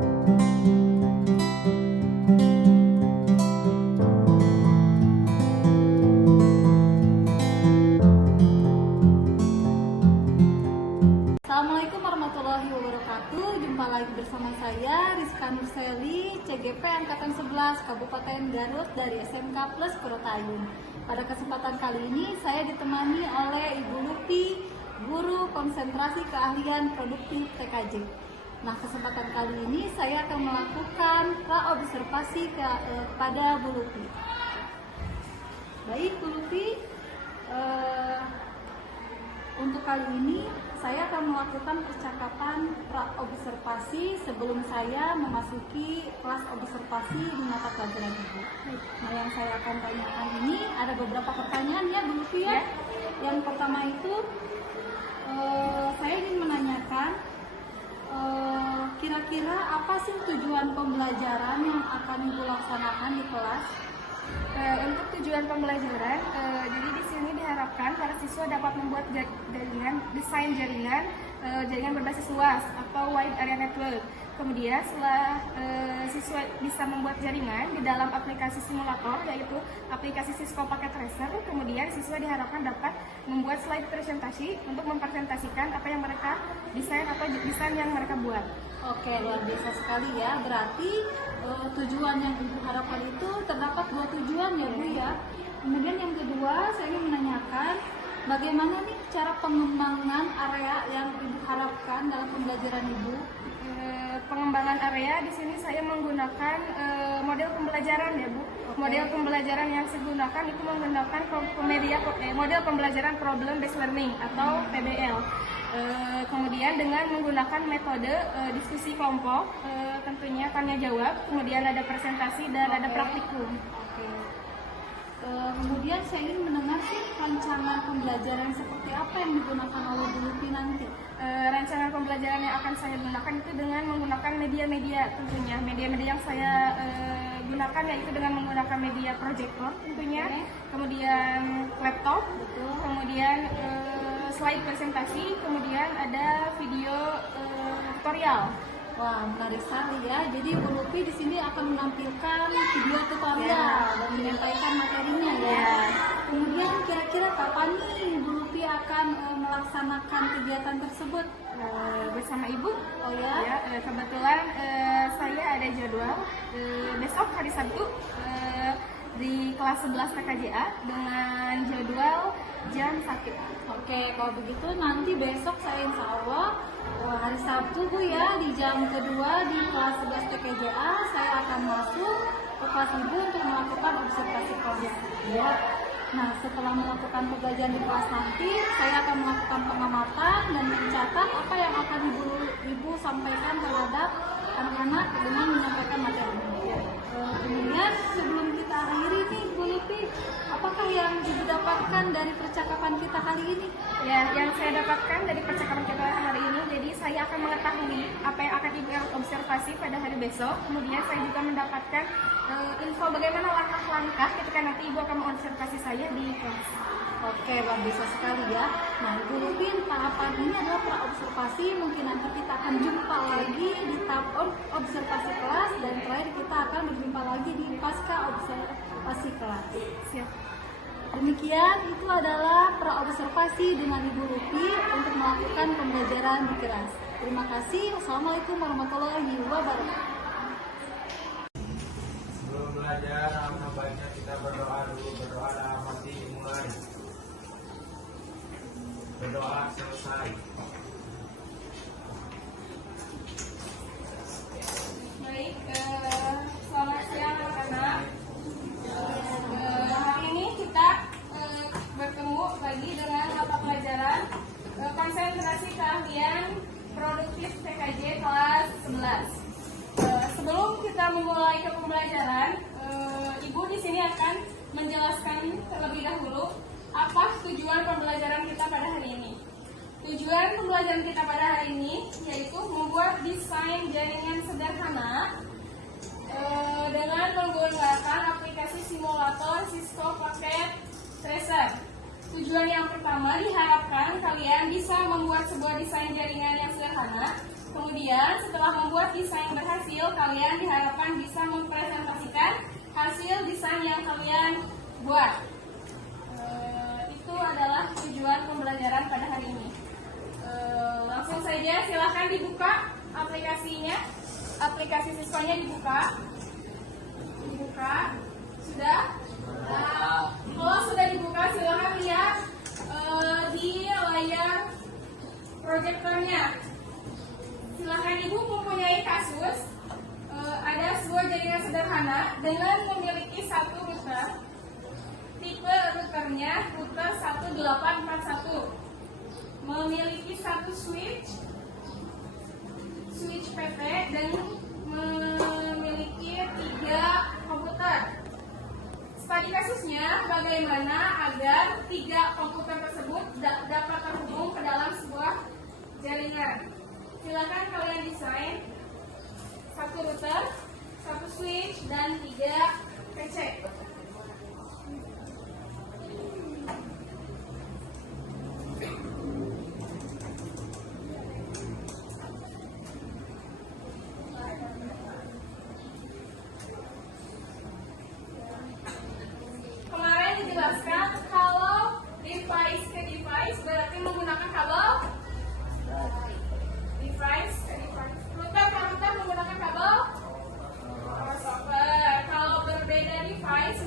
Assalamualaikum warahmatullahi wabarakatuh. Jumpa lagi bersama saya Rizka Nurseli, CGP Angkatan 11 Kabupaten Garut dari SMK Plus Kurotayun. Pada kesempatan kali ini saya ditemani oleh Ibu Lupi, Guru Konsentrasi Keahlian Produktif TKJ. Nah, kesempatan kali ini saya akan melakukan praobservasi kepada Bu Lupi. Baik, Bu Lupi, untuk kali ini saya akan melakukan percakapan praobservasi sebelum saya memasuki kelas observasi di mata pelajaran Ibu. Nah, yang saya akan tanyakan ini ada beberapa pertanyaan ya Bu Lupi ya. Yang pertama itu saya ingin menanyakan kira-kira apa sih tujuan pembelajaran yang akan Ibu laksanakan di kelas? Untuk tujuan pembelajaran, jadi di sini diharapkan para siswa dapat membuat desain jaringan berbasis luas atau wide area network. Kemudian setelah siswa bisa membuat jaringan di dalam aplikasi simulator, yaitu aplikasi Cisco Packet Tracer, kemudian siswa diharapkan dapat membuat slide presentasi untuk mempresentasikan apa yang mereka desain atau desain yang mereka buat. Oke, luar biasa sekali ya. Berarti tujuan yang Ibu harapkan itu terdapat dua tujuan ya Bu ya. Kemudian yang kedua saya ingin menanyakan bagaimana nih cara pengembangan area yang Ibu harapkan dalam pembelajaran Ibu? Pengembangan area di sini saya menggunakan model pembelajaran ya Bu. Model pembelajaran yang saya gunakan itu menggunakan model pembelajaran problem based learning atau PBL. Kemudian dengan menggunakan metode diskusi kelompok, tentunya tanya jawab, kemudian ada presentasi dan ada praktikum. Kemudian saya ingin mendengar sih rancangan pembelajaran seperti apa yang digunakan oleh Bu Lupi nanti. Rancangan pembelajaran yang akan saya gunakan itu dengan menggunakan media-media tentunya. Media-media yang saya gunakan yaitu dengan menggunakan media proyektor tentunya, kemudian laptop, kemudian slide presentasi, kemudian ada video tutorial. Wah, menarik sekali ya. Jadi Bu Lupi di sini akan menampilkan video tutorial dan menyampaikan materinya ya. Kemudian kira-kira kapan nih Bu Lupi akan melaksanakan kegiatan tersebut? Bersama Ibu. Oh ya? Kebetulan saya ada jadwal besok hari Sabtu di kelas 11 TKJA dengan jadwal jam 1. Oke, kalau begitu nanti besok saya insya Allah hari Sabtu Bu ya, di jam kedua di kelas 11 TKJA saya akan masuk ke kelas Ibu untuk melakukan observasi kelas ya. Nah, setelah melakukan pembelajaran di kelas nanti saya akan melakukan pengamatan dan mencatat apa yang akan Ibu sampaikan terhadap anak-anak dengan menyampaikan materi. Kemudian sebelum kita akhiri nih Bu Lupi, apakah yang Ibu dapatkan dari percakapan kita kali ini? Ya, yang saya dapatkan dari percakapan kita hari ini, jadi saya akan mengetahui apa yang akan Ibu observasi pada hari besok. Kemudian saya juga mendapatkan info bagaimana langkah-langkah ketika nanti Ibu akan mengobservasi saya di kelas. Oke, luar biasa sekali ya. Nah, Ibu Lupi, tahapan ini adalah praobservasi. Mungkin nanti kita akan jumpa lagi di tahap observasi kelas dan terakhir kita akan berjumpa lagi di pasca observasi kelas. Siap. Demikian itu adalah praobservasi dengan Ibu Lupi untuk melakukan pembelajaran di kelas. Terima kasih. Wassalamualaikum warahmatullahi wabarakatuh. Sebelum belajar, alangkah baiknya kita berdoa dulu. Berdoa dalam hati mulai. Berdoa selesai. Baik, selamat siang anak-anak. Hari ini kita bertemu lagi dengan mata pelajaran konsentrasi keahlian produktif TKJ kelas 11. Sebelum kita memulai ke pembelajaran, Ibu di sini akan menjelaskan terlebih dahulu apa tujuan pembelajaran kita pada hari ini. Tujuan pembelajaran kita pada hari ini yaitu membuat desain jaringan sederhana dengan menggunakan aplikasi simulator Cisco Packet Tracer. Tujuan yang pertama, diharapkan kalian bisa membuat sebuah desain jaringan yang sederhana. Kemudian setelah membuat desain berhasil, hasil kalian diharapkan bisa mempresentasikan hasil desain yang kalian buat. Itu adalah tujuan pembelajaran pada hari ini. Langsung saja silahkan dibuka aplikasinya, aplikasi siswanya dibuka. Sudah? Kalau sudah dibuka silahkan lihat di layar proyektornya. Silahkan ibu mempunyai kasus, ada sebuah jaringan sederhana dengan memiliki satu router. Tipe routernya router 1841, memiliki satu switch PT dan memiliki 3 komputer. Studi kasusnya bagaimana agar 3 komputer tersebut dapat terhubung ke dalam sebuah jaringan. Silakan kalian desain satu router, satu switch, dan 3 PC. Kemarin dijelaskan kalau device ke device berarti menggunakan kabel. Device ke device. Router ke router menggunakan kabel. Crossover. Kalau berbeda device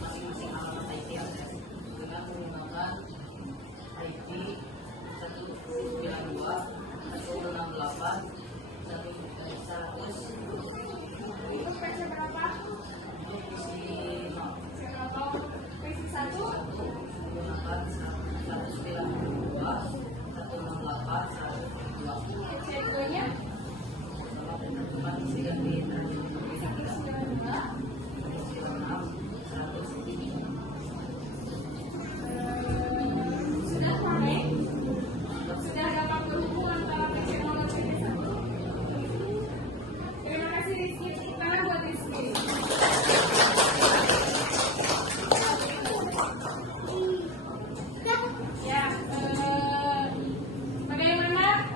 masing-masing alamat IT Anda dengan menggunakan IT 192 168 100. Untuk PC berapa? Untuk isi PC 1 menggunakan 192 168 102. PC 2-nya Sama dengan tempat isi ganti 192 sudah connect, sudah dapat berhubung antara PC 0 dan PC 1. Terima kasih Rizky, tepuk tangan buat Rizky. Ya, bagaimana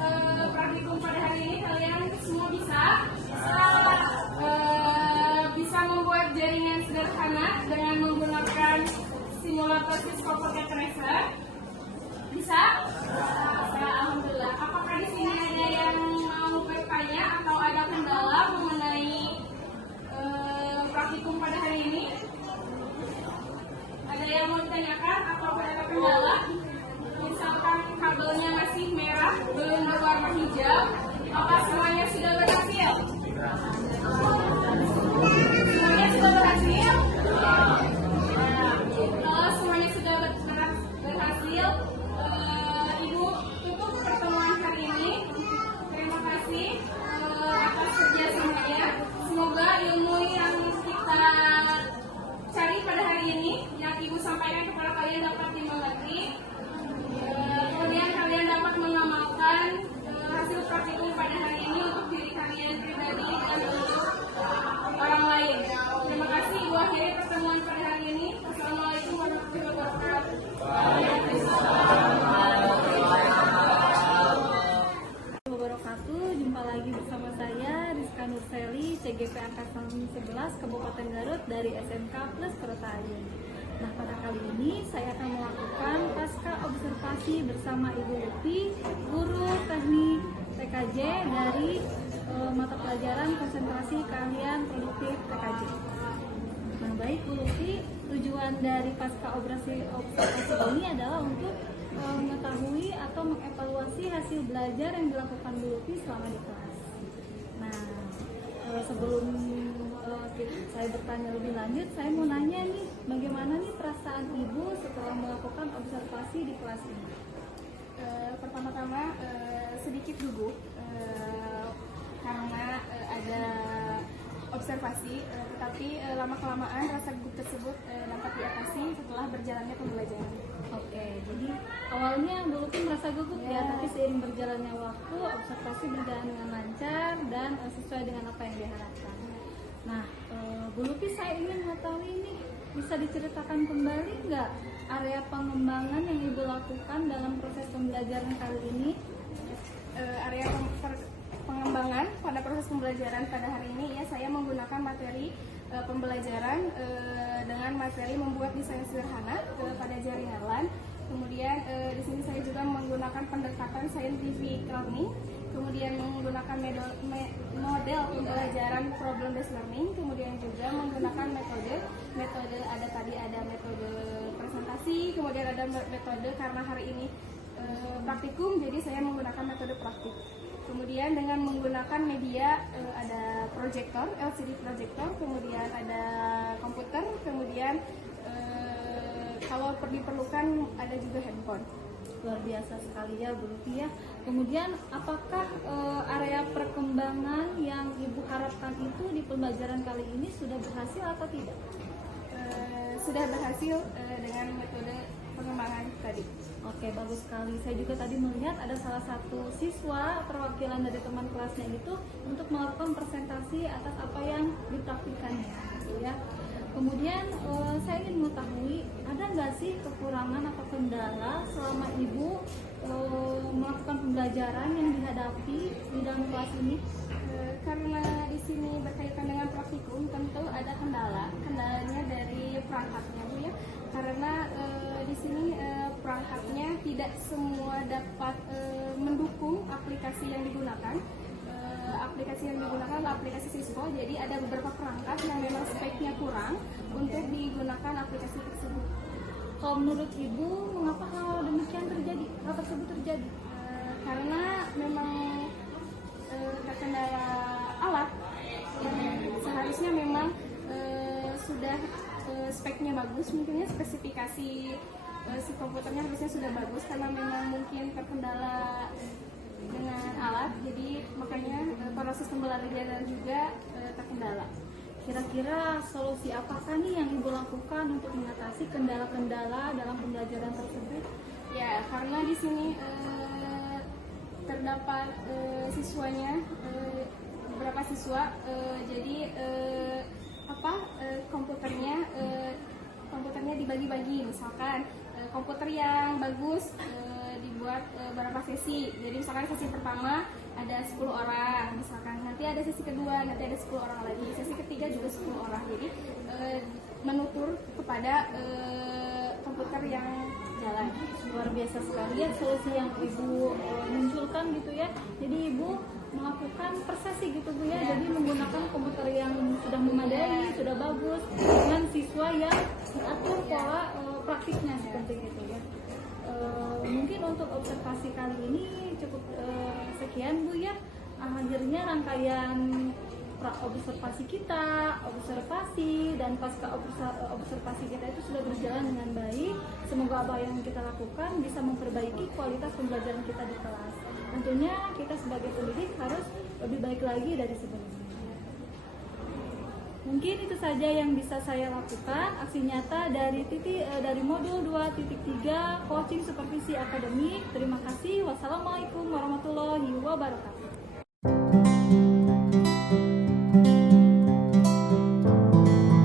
praktikum pada hari ini? Kalian semua bisa membuat jaringan sederhana dengan menggunakan simulator Cisco Pocket Tracer? Bisa? Bisa, alhamdulillah. Apakah di sini ada yang mau bertanya atau ada kendala mengenai praktikum pada hari ini? Ada yang mau ditanyakan atau ada kendala? Misalkan kabelnya masih merah, belum berwarna hijau, apa semuanya sudah berhasil? Semuanya sudah berhasil? Kalau semuanya sudah berhasil, Ibu tutup pertemuan hari ini. Terima kasih atas kerjasamanya. Semoga ilmu yang kita cari pada hari ini, yang Ibu sampaikan kepada kalian dapat dimengerti. Kemudian kalian dapat mengamalkan hasil praktikum pada hari ini untuk diri kalian pribadi dan untuk orang lain. Terima kasih. Ibu akhiri pertemuan pada hari ini. Assalamualaikum warahmatullahi wabarakatuh. Wabarakatuh. Jumpa lagi bersama saya Rizka Nurseli, CGP Angkatan 11 Kabupaten Garut dari SMK Plus Kertajaya. Nah, pada kali ini saya akan melakukan pasca observasi bersama Ibu Lupi, guru teknik TKJ dari mata pelajaran konsentrasi keahlian produktif TKJ. Nah, baik Bu Lupi, tujuan dari pasca observasi ini adalah untuk mengetahui atau mengevaluasi hasil belajar yang dilakukan Bu Lupi selama di kelas. Nah, sebelum saya bertanya lebih lanjut, saya mau nanya nih, bagaimana nih perasaan Ibu setelah melakukan observasi di kelas ini? Pertama-tama sedikit gugup karena ada observasi, tetapi lama-kelamaan rasa gugup tersebut dapat diatasi setelah berjalannya pembelajaran. Oke, jadi awalnya Bu Lupi merasa gugup ya, tapi seiring berjalannya waktu, observasi berjalan dengan lancar dan sesuai dengan apa yang diharapkan. Nah, Bu Lupi, saya ingin mengetahui ini, bisa diceritakan kembali nggak area pengembangan yang Ibu lakukan dalam proses pembelajaran kali ini? Area pengembangan pada proses pembelajaran pada hari ini ya, saya menggunakan materi pembelajaran dengan materi membuat desain sederhana pada jaringan LAN. Kemudian di sini saya juga menggunakan pendekatan scientific learning, kemudian menggunakan model pembelajaran problem based learning, kemudian juga menggunakan metode ada metode presentasi, kemudian ada metode karena hari ini praktikum, jadi saya menggunakan metode praktik. Kemudian dengan menggunakan media ada proyektor, LCD proyektor, kemudian ada komputer, kemudian kalau diperlukan ada juga handphone. Luar biasa sekali ya Bu Lupi ya. Kemudian apakah area perkembangan yang Ibu harapkan itu di pembelajaran kali ini sudah berhasil atau tidak? Sudah berhasil dengan metode pengembangan tadi. Oke, bagus sekali. Saya juga tadi melihat ada salah satu siswa perwakilan dari teman kelasnya itu untuk melakukan presentasi atas apa yang dipraktikannya, gitu ya. Kemudian saya ingin mengetahui, ada nggak sih kekurangan atau kendala selama Ibu melakukan pembelajaran yang dihadapi di dalam kelas ini? Karena di sini berkaitan dengan praktikum, tentu ada kendalanya dari perangkatnya Bu ya. Karena di sini perangkatnya tidak semua dapat mendukung aplikasi yang digunakan. Aplikasi yang digunakan adalah aplikasi Cisco, jadi ada beberapa perangkat yang memang speknya kurang untuk digunakan aplikasi tersebut. Kalau menurut Ibu, mengapa hal demikian terjadi? Hal tersebut terjadi? Karena memang terkendala alat yang seharusnya memang sudah speknya bagus, mungkinnya spesifikasi si komputernya harusnya sudah bagus, karena memang mungkin terkendala dengan alat, jadi makanya proses pembelajaran juga terkendala. Kira-kira solusi apakah nih yang Ibu lakukan untuk mengatasi kendala-kendala dalam pembelajaran tersebut? Ya, karena di sini terdapat siswanya beberapa siswa, jadi komputernya dibagi-bagi, misalkan komputer yang bagus dibuat beberapa sesi. Jadi misalkan sesi pertama ada 10 orang, misalkan nanti ada sesi kedua, nanti ada 10 orang lagi, sesi ketiga juga 10 orang. Jadi menutur kepada komputer yang jalan. Luar biasa sekali ya solusi yang Ibu munculkan gitu ya. Jadi Ibu melakukan per sesi gitu Bu ya. Jadi menggunakan komputer yang sudah memadai, sudah bagus, dengan siswa yang diatur pola praktiknya seperti itu ya. Mungkin untuk observasi kali ini cukup sekian Bu ya. Akhirnya rangkaian observasi kita, observasi dan pasca observasi kita itu sudah berjalan dengan baik. Semoga apa yang kita lakukan bisa memperbaiki kualitas pembelajaran kita di kelas. Tentunya kita sebagai pendidik harus lebih baik lagi dari sebelumnya. Mungkin itu saja yang bisa saya lakukan. Aksi nyata dari modul 2.3 coaching supervisi akademik. Terima kasih. Wassalamualaikum warahmatullahi wabarakatuh.